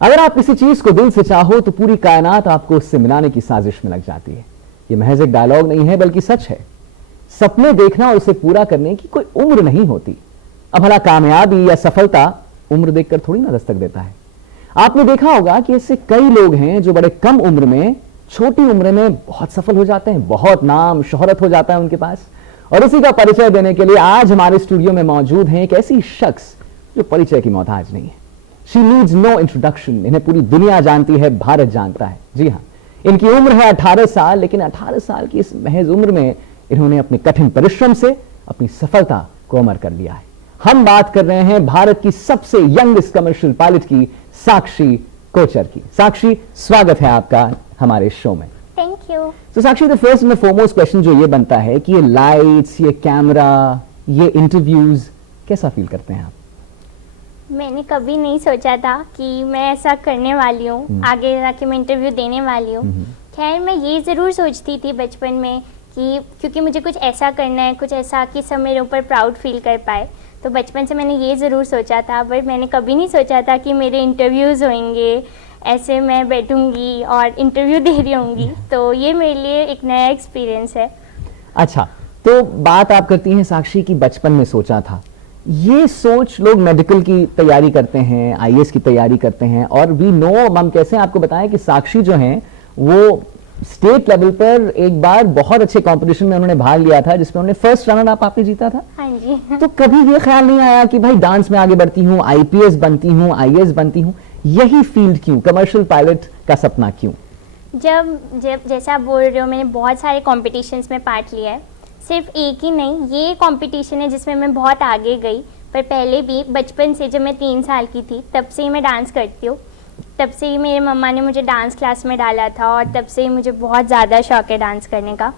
अगर आप किसी चीज को दिल से चाहो तो पूरी कायनात आपको उससे मिलाने की साजिश में लग जाती है। ये महज एक डायलॉग नहीं है बल्कि सच है। सपने देखना और उसे पूरा करने की कोई उम्र नहीं होती। अब भला कामयाबी या सफलता उम्र देखकर थोड़ी ना दस्तक देता है। आपने देखा होगा कि ऐसे कई लोग हैं जो बड़े कम उम्र में, छोटी उम्र में बहुत सफल हो जाते हैं, बहुत नाम शोहरत हो जाता है उनके पास। और उसी का परिचय देने के लिए आज हमारे स्टूडियो में मौजूद हैं एक ऐसी शख्स जो परिचय की मोहताज नहीं है। She needs no introduction. इन्हें पूरी दुनिया जानती है, भारत जानता है। जी हाँ, इनकी उम्र है 18 साल, लेकिन 18 साल की इस महज उम्र में इन्होंने अपने कठिन परिश्रम से अपनी सफलता को अमर कर लिया है। हम बात कर रहे हैं भारत की सबसे यंगेस्ट कमर्शियल पायलट की, साक्षी कोचर की। साक्षी, स्वागत है आपका हमारे शो में। Thank you. तो Sakshi, the first and foremost question जो ये बनता है कि ये लाइट्स, ये कैमरा, ये इंटरव्यूज कैसा फील करते हैं आप? मैंने कभी नहीं सोचा था कि मैं ऐसा करने वाली हूँ, आगे जाके मैं इंटरव्यू देने वाली हूँ। खैर, मैं ये ज़रूर सोचती थी बचपन में कि क्योंकि मुझे कुछ ऐसा करना है, कुछ ऐसा कि सब मेरे ऊपर प्राउड फील कर पाए, तो बचपन से मैंने ये ज़रूर सोचा था। बट मैंने कभी नहीं सोचा था कि मेरे इंटरव्यूज़ होंगे, ऐसे मैं बैठूंगी और इंटरव्यू दे रही होंगी। तो ये मेरे लिए एक नया एक्सपीरियंस है। अच्छा, तो बात आप करती हैं साक्षी की बचपन में सोचा था। ये सोच लोग मेडिकल की तैयारी करते हैं, आईएएस की तैयारी करते हैं, और वी नो, हम कैसे आपको बताएं कि साक्षी जो हैं वो स्टेट लेवल पर एक बार बहुत अच्छे कंपटीशन में उन्होंने भाग लिया था जिसमें उन्होंने फर्स्ट रनर अप आपने जीता था। हाँ जी। तो कभी ये ख्याल नहीं आया कि भाई डांस में आगे बढ़ती हूँ, आईपीएस बनती हूँ, आईएएस बनती हूँ, यही फील्ड क्यों, कमर्शियल पायलट का सपना क्यों? जब जैसा आप बोल रहे हो, मैंने बहुत सारे कॉम्पिटिशन्स में पार्ट लिया है, सिर्फ एक ही नहीं। ये कंपटीशन है जिसमें मैं बहुत आगे गई, पर पहले भी बचपन से, जब मैं 3 साल की थी तब से ही मैं डांस करती हूँ। तब से ही मेरे मम्मा ने मुझे डांस क्लास में डाला था और तब से ही मुझे बहुत ज़्यादा शौक है डांस करने का।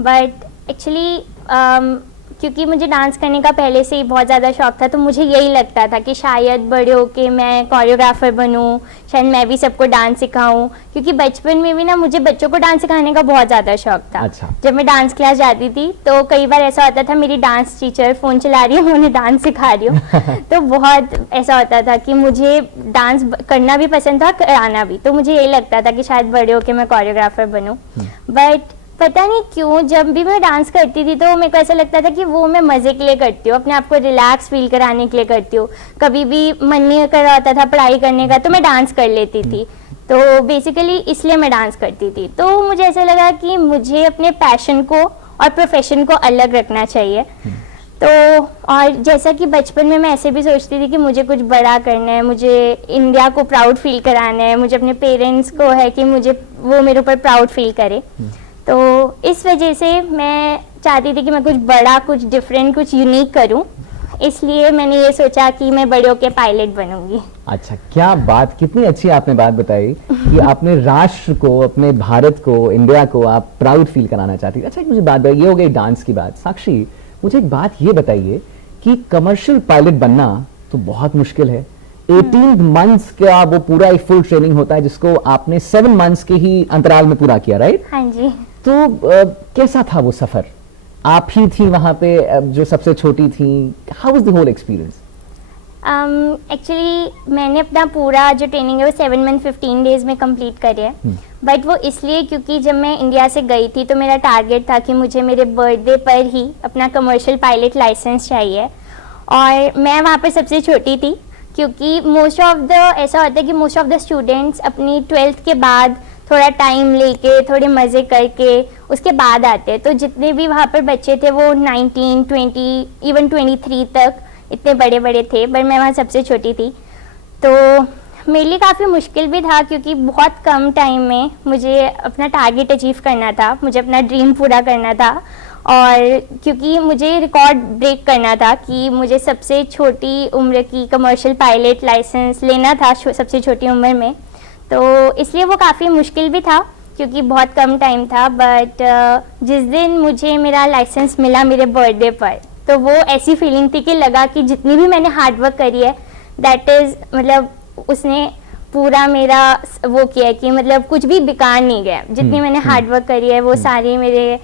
बट एक्चुअली क्योंकि मुझे डांस करने का पहले से ही बहुत ज़्यादा शौक था, तो मुझे यही लगता था कि शायद बड़े होके मैं कोरियोग्राफर बनूं, शायद मैं भी सबको डांस सिखाऊं। क्योंकि बचपन में भी ना मुझे बच्चों को डांस सिखाने का बहुत ज़्यादा शौक था। अच्छा। जब मैं डांस क्लास जाती थी तो कई बार ऐसा होता था मेरी डांस टीचर फ़ोन चला रही है, मैं उन्हें डांस सिखा रही हूँ। तो बहुत ऐसा होता था कि मुझे डांस करना भी पसंद था, कराना भी। तो मुझे यही लगता था कि शायद बड़े होके मैं कोरियोग्राफर बनूँ। बट पता नहीं क्यों जब भी मैं डांस करती थी तो मेरे को ऐसा लगता था कि वो मैं मज़े के लिए करती हूँ, अपने आप को रिलैक्स फील कराने के लिए करती हूँ। कभी भी मन नहीं कर रहा होता था पढ़ाई करने का तो मैं डांस कर लेती थी। तो बेसिकली इसलिए मैं डांस करती थी। तो मुझे ऐसा लगा कि मुझे अपने पैशन को और प्रोफेशन को अलग रखना चाहिए। तो और जैसा कि बचपन में मैं ऐसे भी सोचती थी कि मुझे कुछ बड़ा करना है, मुझे इंडिया को प्राउड फील कराना है, मुझे अपने पेरेंट्स को है कि मुझे वो मेरे ऊपर प्राउड फील करे। तो इस वजह से मैं चाहती थी कि मैं कुछ बड़ा, कुछ डिफरेंट, कुछ यूनिक करूं। इसलिए मैंने ये सोचा कि मैं बड़े होके पायलट बनूंगी। अच्छा, क्या बात, कितनी अच्छी आपने बात बताई कि आपने राष्ट्र को, अपने भारत को, इंडिया को आप प्राउड फील कराना चाहती थी। अच्छा, एक मुझे बात बताइए, ये हो गई डांस की बात। साक्षी, मुझे एक बात ये बताइए कि कमर्शियल पायलट बनना तो बहुत मुश्किल है। 18 मंथ्स का वो पूरा एक फुल ट्रेनिंग होता है जिसको आपने 7 मंथ्स के ही अंतराल में पूरा किया, राइट? हाँ जी। तो कैसा था वो सफर? आप ही थी वहां पे जो सबसे छोटी थी। How was the whole experience? Actually मैंने अपना पूरा जो ट्रेनिंग है वो 7 मंथ 15 डेज में कंप्लीट करी है। बट वो इसलिए क्योंकि जब मैं इंडिया से गई थी तो मेरा टारगेट था कि मुझे मेरे बर्थडे पर ही अपना कमर्शियल पायलट लाइसेंस चाहिए। और मैं वहाँ पर सबसे छोटी थी क्योंकि मोस्ट ऑफ द ऐसा होता है कि मोस्ट ऑफ द स्टूडेंट्स अपनी 12th के बाद थोड़ा टाइम लेके, थोड़े मज़े करके उसके बाद आते हैं। तो जितने भी वहाँ पर बच्चे थे वो 19, 20, इवन 23 तक इतने बड़े बड़े थे, पर मैं वहाँ सबसे छोटी थी। तो मेरे लिए काफ़ी मुश्किल भी था क्योंकि बहुत कम टाइम में मुझे अपना टारगेट अचीव करना था, मुझे अपना ड्रीम पूरा करना था। और क्योंकि मुझे रिकॉर्ड ब्रेक करना था कि मुझे सबसे छोटी उम्र की कमर्शियल पायलट लाइसेंस लेना था, सबसे छोटी उम्र में। तो इसलिए वो काफ़ी मुश्किल भी था क्योंकि बहुत कम टाइम था। बट जिस दिन मुझे मेरा लाइसेंस मिला मेरे बर्थडे पर, तो वो ऐसी फीलिंग थी कि लगा कि जितनी भी मैंने हार्डवर्क करी है दैट इज़, मतलब उसने पूरा मेरा वो किया है कि मतलब कुछ भी बेकार नहीं गया। जितनी मैंने हार्डवर्क करी है वो सारी मेरे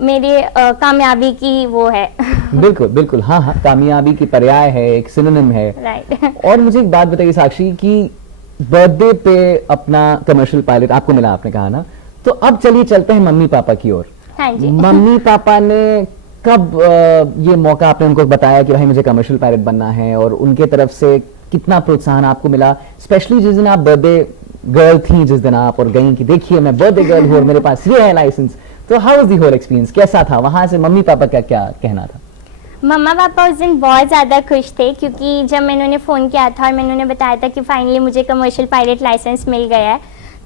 कामयाबी की वो है। बिल्कुल बिल्कुल, हाँ हाँ, कामयाबी की पर्याय है, एक सिनोनिम है। राइट। और मुझे एक बात बताइए साक्षी कि बर्थडे पे अपना कमर्शियल पायलट आपको मिला, आपने कहा ना, तो अब चलिए चलते हैं मम्मी पापा की ओर। हाँ जी। मम्मी पापा ने कब ये मौका आपने उनको बताया कि भाई मुझे कमर्शियल पायलट बनना है, और उनके तरफ से कितना प्रोत्साहन आपको मिला, स्पेशली जिस दिन आप बर्थडे गर्ल थी, जिस दिन आप और गई कि देखिए मैं बर्थडे गर्ल हूँ और मेरे पास ये है लाइसेंस, तो how was the whole experience, कैसा था वहां से मम्मी पापा का क्या कहना था? मम्मा पापा उस दिन बहुत ज़्यादा खुश थे, क्योंकि जब मैंने उन्हें फ़ोन किया था और मैंने उन्हें बताया था कि फाइनली मुझे कमर्शियल पायलट लाइसेंस मिल गया है,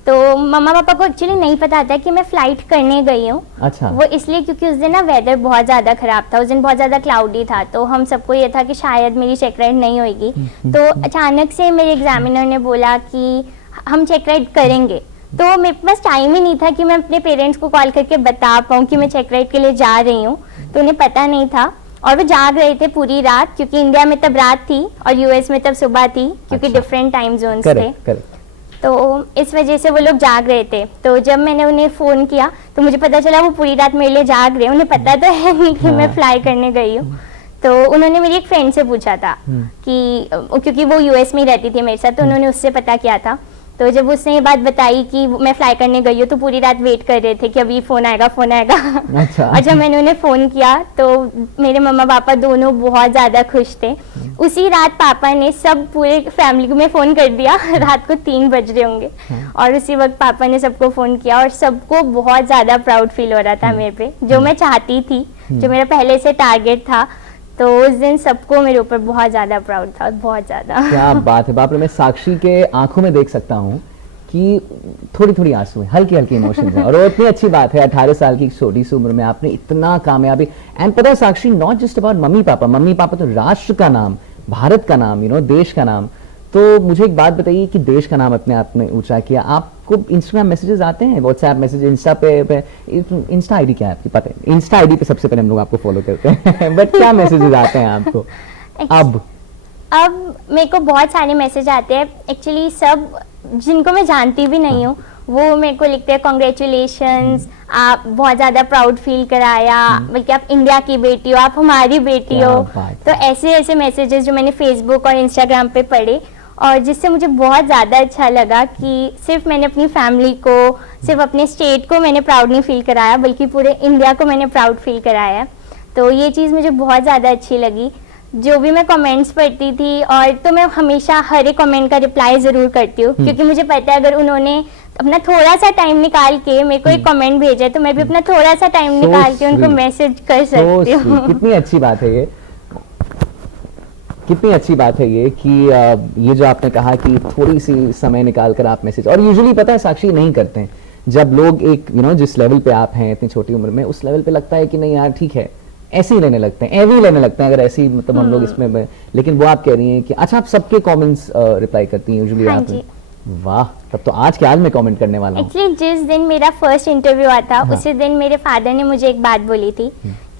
तो मम्मा पापा को एक्चुअली नहीं पता था कि मैं फ़्लाइट करने गई हूँ। अच्छा। वो इसलिए क्योंकि उस दिन ना वेदर बहुत ज़्यादा ख़राब था, उस दिन बहुत ज़्यादा क्लाउडी था, तो हम सबको ये था कि शायद मेरी चेक राइड नहीं होगी। तो अचानक से मेरे एग्जामिनर ने बोला कि हम चेक राइड करेंगे, तो मेरे पास टाइम ही नहीं था कि मैं अपने पेरेंट्स को कॉल करके बता पाऊँ कि मैं चेक राइड के लिए जा रही हूँ, तो उन्हें पता नहीं था। और वो जाग रहे थे पूरी रात, क्योंकि इंडिया में तब रात थी और यूएस में तब सुबह थी, क्योंकि डिफरेंट टाइम जोन्स थे। तो इस वजह से वो लोग जाग रहे थे। तो जब मैंने उन्हें फ़ोन किया तो मुझे पता चला वो पूरी रात मेरे लिए जाग रहे हैं, उन्हें पता तो है नहीं कि मैं फ्लाई करने गई हूँ। तो उन्होंने मेरी एक फ्रेंड से पूछा था कि, क्योंकि वो यूएस में ही रहती थी मेरे साथ, तो उन्होंने उससे पता किया था। तो जब उसने ये बात बताई कि मैं फ्लाई करने गई हूँ, तो पूरी रात वेट कर रहे थे कि अभी फ़ोन आएगा, फ़ोन आएगा। अच्छा। और जब मैंने उन्हें फ़ोन किया तो मेरे मम्मा पापा दोनों बहुत ज़्यादा खुश थे। उसी रात पापा ने सब पूरे फैमिली को मैं फ़ोन कर दिया, रात को 3 बज रहे होंगे, और उसी वक्त पापा ने सबको फ़ोन किया, और सबको बहुत ज़्यादा प्राउड फील हो रहा था मेरे पे, जो मैं चाहती थी, जो मेरा पहले से टारगेट था। तो उस दिन सबको मेरे ऊपर बहुत ज़्यादा प्राउड था, बहुत ज़्यादा। क्या बात है, बाप रे, मैं साक्षी के आंखों में देख सकता हूँ कि थोड़ी थोड़ी आंसू है, हल्की हल्की इमोशंस हैं, और वो इतनी अच्छी बात है 18 साल की छोटी सी उम्र में आपने इतना कामयाबी। एंड पता है Sakshi, not just about mummy papa तो राष्ट्र का नाम, भारत का नाम, देश का नाम। तो मुझे एक बात बताइए कि देश का नाम अपने आप में ऊंचा किया, आपको इंस्टाग्राम मैसेजेस आते हैं, व्हाट्सएप मैसेज, इंस्टा पे इंस्टा आईडी क्या है आपकी, पता है? इंस्टा आईडी पे सबसे पहले हम लोग आपको फॉलो करते हैं बट क्या मैसेजेस आते हैं आपको अब मेरे को बहुत सारे मैसेज आते हैं, एक्चुअली सब जिनको मैं जानती भी नहीं हूँ वो मेरे को लिखते हैं कॉन्ग्रेचुलेशंस, आप बहुत ज़्यादा प्राउड फील कराया, बल्कि आप इंडिया की बेटी हो, आप हमारी बेटी हो। तो ऐसे ऐसे मैसेजेस जो मैंने फेसबुक और इंस्टाग्राम पे पढ़े, और जिससे मुझे बहुत ज़्यादा अच्छा लगा कि सिर्फ मैंने अपनी फैमिली को, सिर्फ अपने स्टेट को मैंने प्राउड नहीं फील कराया, बल्कि पूरे इंडिया को मैंने प्राउड फील कराया। तो ये चीज़ मुझे बहुत ज़्यादा अच्छी लगी। जो भी मैं कमेंट्स पढ़ती थी, और तो मैं हमेशा हर एक कमेंट का रिप्लाई ज़रूर करती हूँ, क्योंकि मुझे पता है अगर उन्होंने अपना थोड़ा सा टाइम निकाल के मेरे को एक कमेंट भेजा है, तो मैं भी अपना थोड़ा सा टाइम निकाल के उनको मैसेज कर सकती हूँ। कितनी अच्छी बात है ये, कितनी अच्छी बात है ये कि ये जो आपने कहा कि थोड़ी सी समय निकाल कर आप मैसेज, और यूजुअली पता है साक्षी नहीं करते हैं, जब लोग एक जिस लेवल पे आप हैं इतनी छोटी उम्र में, उस लेवल पे लगता है कि नहीं यार ठीक है, ऐसे ही लेने लगते हैं, एवी लेने लगते हैं, अगर ऐसी मतलब हम लोग इसमें। लेकिन वो आप कह रही हैं कि अच्छा आप सबके कमेंट्स रिप्लाई करती हैं यूजुअली आप? वाह, तब तो आज के आज मैं कमेंट करने वाला हूं। एक्चुअली जिस दिन मेरा फर्स्ट इंटरव्यू आया था, उसी दिन मेरे फादर ने मुझे एक बात बोली थी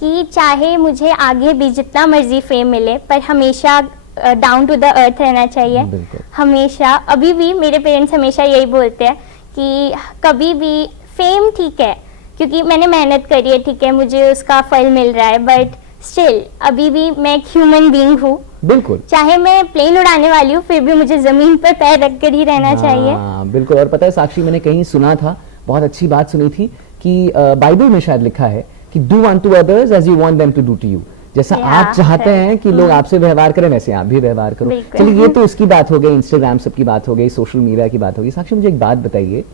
कि चाहे मुझे आगे भी जितना मर्जी फेम मिले, पर हमेशा डाउन टू द अर्थ रहना चाहिए। हमेशा, अभी भी मेरे पेरेंट्स हमेशा यही बोलते हैं कि कभी भी फेम ठीक है, क्योंकि मैंने मेहनत करी है, ठीक है, मुझे उसका फल मिल रहा है, बट स्टिल अभी भी मैं एक ह्यूमन बीइंग हूँ। बिल्कुल, चाहे मैं प्लेन उड़ाने वाली हूँ, फिर भी मुझे जमीन पर पैर रख कर ही रहना चाहिए। बिल्कुल। और पता है साक्षी, मैंने कहीं सुना था, बहुत अच्छी बात सुनी थी कि बाइबल में शायद लिखा है कि do unto others as you want them to do to you. जैसा आप चाहते हैं कि लोग आपसे व्यवहार करें, वैसे आप भी व्यवहार करो। चलिए, ये तो इसकी बात हो गई, इंस्टाग्राम सब की बात हो गई, सोशल मीडिया की बात हो गई। साक्षी, मुझे एक बात बताइए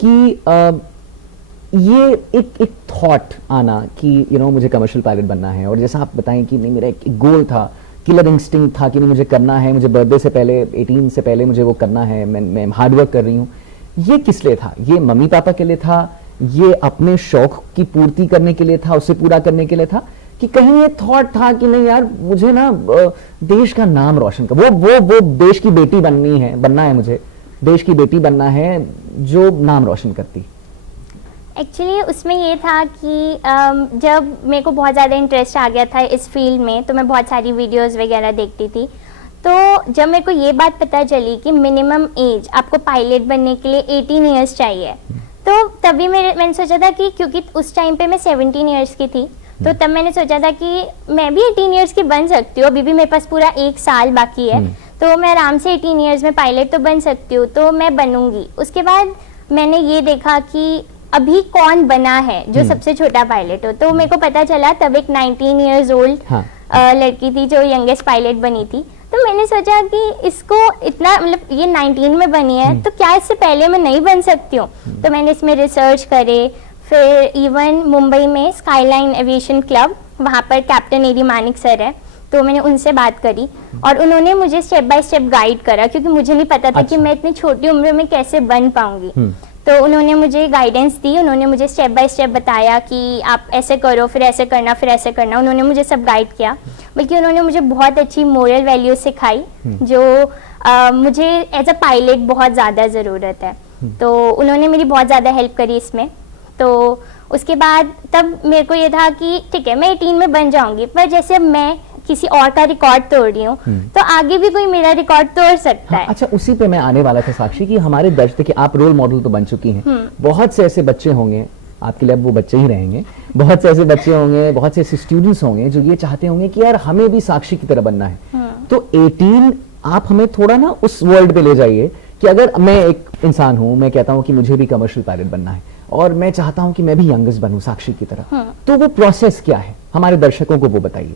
कि ये एक थॉट आना कि मुझे कमर्शियल पायलट बनना है, और जैसा आप बताएं कि नहीं, मेरा एक गोल था, किलर इंस्टिंक्ट था कि नहीं मुझे करना है, मुझे बर्थडे से पहले 18 से पहले मुझे वो करना है, मैं हार्ड वर्क कर रही हूँ। ये किस लिए था? ये मम्मी पापा के लिए था, ये अपने शौक की पूर्ति करने के लिए था, उसे पूरा करने के लिए था, कि कहीं ये थॉट था कि नहीं यार मुझे ना देश का नाम रोशन कर, वो देश की बेटी बनना है, मुझे देश की बेटी बनना है जो नाम रोशन करती। एक्चुअली उसमें ये था कि जब मेरे को बहुत ज़्यादा इंटरेस्ट आ गया था इस फील्ड में, तो मैं बहुत सारी वीडियोस वगैरह देखती थी। तो जब मेरे को ये बात पता चली कि मिनिमम एज आपको पायलट बनने के लिए 18 ईयर्स चाहिए, तो तभी मैंने सोचा था कि क्योंकि उस टाइम पे मैं 17 ईयर्स की थी, तो तब मैंने सोचा था कि मैं भी 18 ईयर्स की बन सकती हूँ, अभी भी मेरे पास पूरा 1 साल बाकी है। तो मैं आराम से 18 इयर्स में पायलट तो बन सकती हूँ, तो मैं बनूंगी। उसके बाद मैंने ये देखा कि अभी कौन बना है जो सबसे छोटा पायलट हो, तो मेरे को पता चला तब एक 19 इयर्स ओल्ड लड़की थी जो यंगेस्ट पायलट बनी थी। तो मैंने सोचा कि इसको इतना मतलब ये 19 में बनी है तो क्या इससे पहले मैं नहीं बन सकती हूँ। तो मैंने इसमें रिसर्च करे, फिर इवन मुंबई में स्काईलाइन एविएशन क्लब, वहाँ पर कैप्टन एडी मानिक सर है, तो मैंने उनसे बात करी और उन्होंने मुझे स्टेप बाय स्टेप गाइड करा, क्योंकि मुझे नहीं पता था कि मैं इतनी छोटी उम्र में कैसे बन पाऊंगी। तो उन्होंने मुझे गाइडेंस दी, उन्होंने मुझे स्टेप बाय स्टेप बताया कि आप ऐसे करो, फिर ऐसे करना, फिर ऐसे करना। उन्होंने मुझे सब गाइड किया, बल्कि उन्होंने मुझे बहुत अच्छी मोरल वैल्यूज सिखाई जो मुझे एज अ पायलट बहुत ज़्यादा ज़रूरत है। तो उन्होंने मेरी बहुत ज़्यादा हेल्प करी इसमें। तो उसके बाद तब मेरे को ये था कि ठीक है मैं 18 में बन जाऊंगी, पर जैसे अब मैं किसी और का रिकॉर्ड तोड़ रही हूँ तो आगे भी कोई मेरा रिकॉर्ड तोड़ सकता है। अच्छा, उसी पे मैं आने वाला था साक्षी कि हमारे दर्शक, देखिए आप रोल मॉडल तो बन चुकी हैं, बहुत से ऐसे बच्चे होंगे, आपके लिए अब वो बच्चे ही रहेंगे, बहुत से ऐसे बच्चे होंगे, बहुत से ऐसे स्टूडेंट्स होंगे जो ये चाहते होंगे कि यार हमें भी साक्षी की तरह बनना है। तो 18 आप हमें थोड़ा ना उस वर्ल्ड पे ले जाइए कि अगर मैं एक इंसान हूं, मैं कहता हूं कि मुझे भी कमर्शियल पायलट बनना है और मैं चाहता हूं कि मैं भी यंगेस्ट बनूं साक्षी की तरह, तो वो प्रोसेस क्या है, हमारे दर्शकों को वो बताइए।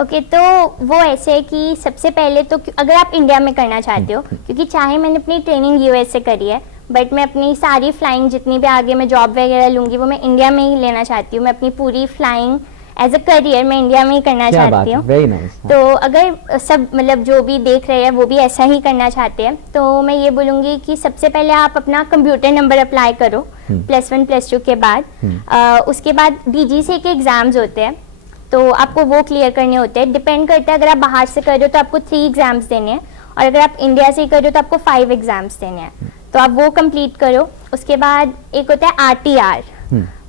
ओके, तो वो ऐसे है कि सबसे पहले तो अगर आप इंडिया में करना चाहते हो, क्योंकि चाहे मैंने अपनी ट्रेनिंग यूएस से करी है, बट मैं अपनी सारी फ्लाइंग जितनी भी आगे मैं जॉब वगैरह लूंगी वो मैं इंडिया में ही लेना चाहती हूँ। मैं अपनी पूरी फ्लाइंग एज अ करियर मैं इंडिया में ही करना चाहती हूँ। Very nice. तो अगर सब मतलब जो भी देख रहे हैं वो भी ऐसा ही करना चाहते हैं, तो मैं ये बोलूँगी कि सबसे पहले आप अपना कंप्यूटर नंबर अप्लाई करो +1 +2 के बाद। उसके बाद DGCA के एग्ज़ाम्स होते हैं, तो आपको वो क्लियर करने होते हैं। डिपेंड करता है, अगर आप बाहर से कर रहे हो तो आपको 3 एग्जाम्स देने हैं, और अगर आप इंडिया से कर रहे हो तो आपको 5 एग्जाम्स देने हैं। तो आप वो कंप्लीट करो। उसके बाद एक होता है RTR,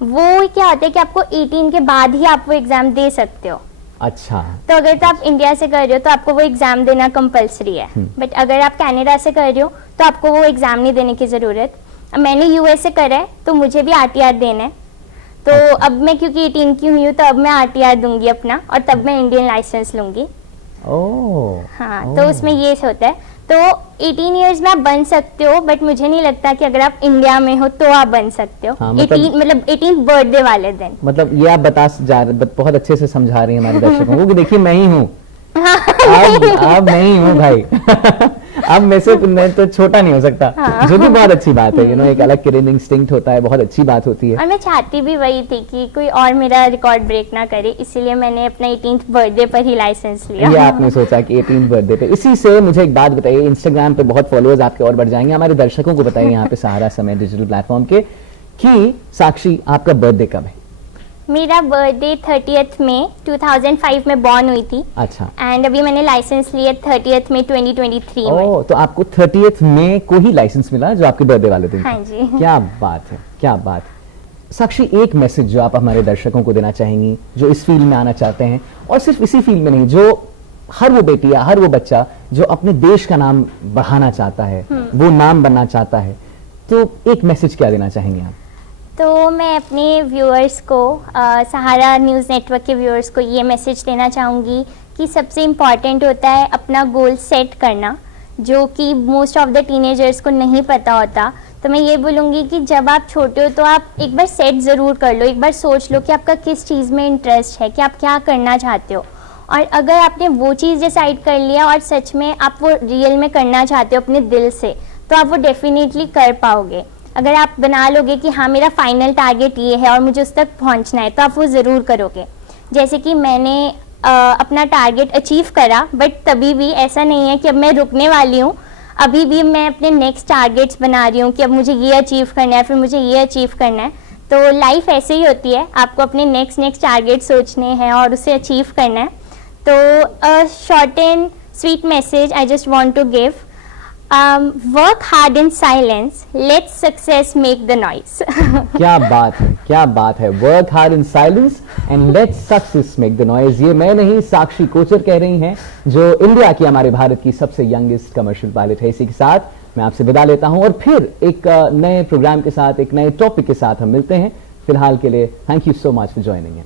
वो क्या होता है कि आपको 18 के बाद ही आप वो एग्जाम दे सकते हो। अच्छा, तो अगर तो आप इंडिया से कर रहे हो तो आपको वो एग्जाम देना कंपलसरी है, बट अगर आप कनाडा से कर रहे हो तो आपको वो एग्जाम नहीं देने की जरूरत। मैंने यूएस से करा है तो मुझे भी RTR देना है, तो अब मैं क्योंकि 18 की हुई हूँ तो अब मैं RTR दूंगी अपना, और तब मैं इंडियन लाइसेंस लूंगी। हाँ, तो उसमें ये होता है। तो 18 इयर्स में आप बन सकते हो, बट मुझे नहीं लगता कि अगर आप इंडिया में हो तो आप बन सकते हो। हाँ, 18 बर्थडे वाले दिन। मतलब ये आप बहुत अच्छे से समझा रही हैं हमारे दर्शकों को कि देखिए मैं ही हूँ, अब मैं ही हूँ भाई। अब मैं तो छोटा नहीं हो सकता, जो कि बहुत अच्छी बात है। एक अलग किलिंग इंस्टिंक्ट होता है, बहुत अच्छी बात होती है। और मैं चाहती भी वही थी कि कोई और मेरा रिकॉर्ड ब्रेक ना करे, इसीलिए मैंने अपना 18th बर्थडे पर ही लाइसेंस लिया। ये आपने सोचा कि 18th बर्थडे पे। इसी से मुझे एक बात बताइए, इंस्टाग्राम पे बहुत फॉलोअर्स आपके और बढ़ जाएंगे, हमारे दर्शकों को बताइए यहाँ पे सहारा समय डिजिटल प्लेटफॉर्म के कि साक्षी आपका बर्थडे कब है? मेरा बर्थडे 30th मई 2005 में बॉर्न हुई थी। अच्छा, एंड अभी मैंने लाइसेंस लिया 30th मई 2023 में। तो आपको 30th मई को ही लाइसेंस मिला जो आपके बर्थडे वाले दिन। हाँ जी। क्या बात है, क्या बात। साक्षी, एक मैसेज जो आप हमारे दर्शकों को देना चाहेंगी जो इस फील्ड में आना चाहते हैं, और सिर्फ इसी फील्ड में नहीं, जो हर वो बेटी या हर वो बच्चा जो अपने देश का नाम बढ़ाना चाहता है, वो नाम बनना चाहता है, तो एक मैसेज क्या देना चाहेंगे आप? तो मैं अपने व्यूअर्स को, सहारा न्यूज़ नेटवर्क के व्यूअर्स को ये मैसेज देना चाहूँगी कि सबसे इम्पॉर्टेंट होता है अपना गोल सेट करना, जो कि मोस्ट ऑफ द टीनेजर्स को नहीं पता होता। तो मैं ये बोलूँगी कि जब आप छोटे हो तो आप एक बार सेट ज़रूर कर लो, एक बार सोच लो कि आपका किस चीज़ में इंटरेस्ट है, कि आप क्या करना चाहते हो। और अगर आपने वो चीज़ डिसाइड कर लिया और सच में आप वो रियल में करना चाहते हो अपने दिल से, तो आप वो डेफिनेटली कर पाओगे। अगर आप बना लोगे कि हाँ मेरा फाइनल टारगेट ये है और मुझे उस तक पहुंचना है, तो आप वो ज़रूर करोगे। जैसे कि मैंने अपना टारगेट अचीव करा, बट तभी भी ऐसा नहीं है कि अब मैं रुकने वाली हूँ। अभी भी मैं अपने नेक्स्ट टारगेट्स बना रही हूँ कि अब मुझे ये अचीव करना है, फिर मुझे ये अचीव करना है। तो लाइफ ऐसे ही होती है, आपको अपने नेक्स्ट टारगेट सोचने हैं और उसे अचीव करना है। तो short and sweet message I just want to give, work hard in silence, let success make the noise. क्या बात है, क्या बात है। Work hard in silence and let success make the noise। ये मैं नहीं, साक्षी कोचर कह रही हैं, जो इंडिया की, हमारे भारत की सबसे यंगेस्ट कमर्शियल पायलट है। इसी के साथ मैं आपसे विदा लेता हूं और फिर एक नए प्रोग्राम के साथ, एक नए टॉपिक के साथ हम मिलते हैं। फिलहाल के लिए thank you so much for joining in.